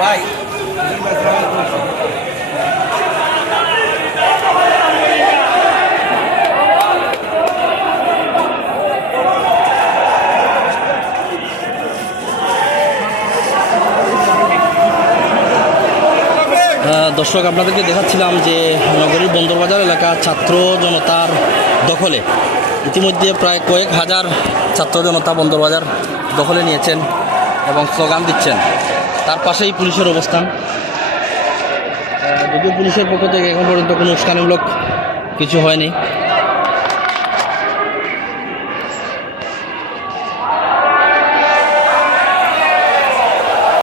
ভাই দর্শক আপনাদেরকে দেখাচ্ছিলাম যে নগরীর বন্দরবাজার এলাকা ছাত্র জনতার দখলে ইতিমধ্যে প্রায় কয়েক হাজার ছাত্র জনতা বন্দরবাজার দখলে নিয়েছেন এবং স্লোগান দিচ্ছেন। তার পাশেই পুলিশের অবস্থান। যদিও পুলিশের পক্ষ থেকে এখন পর্যন্ত কোনো উস্কানিমূলক কিছু হয়নি।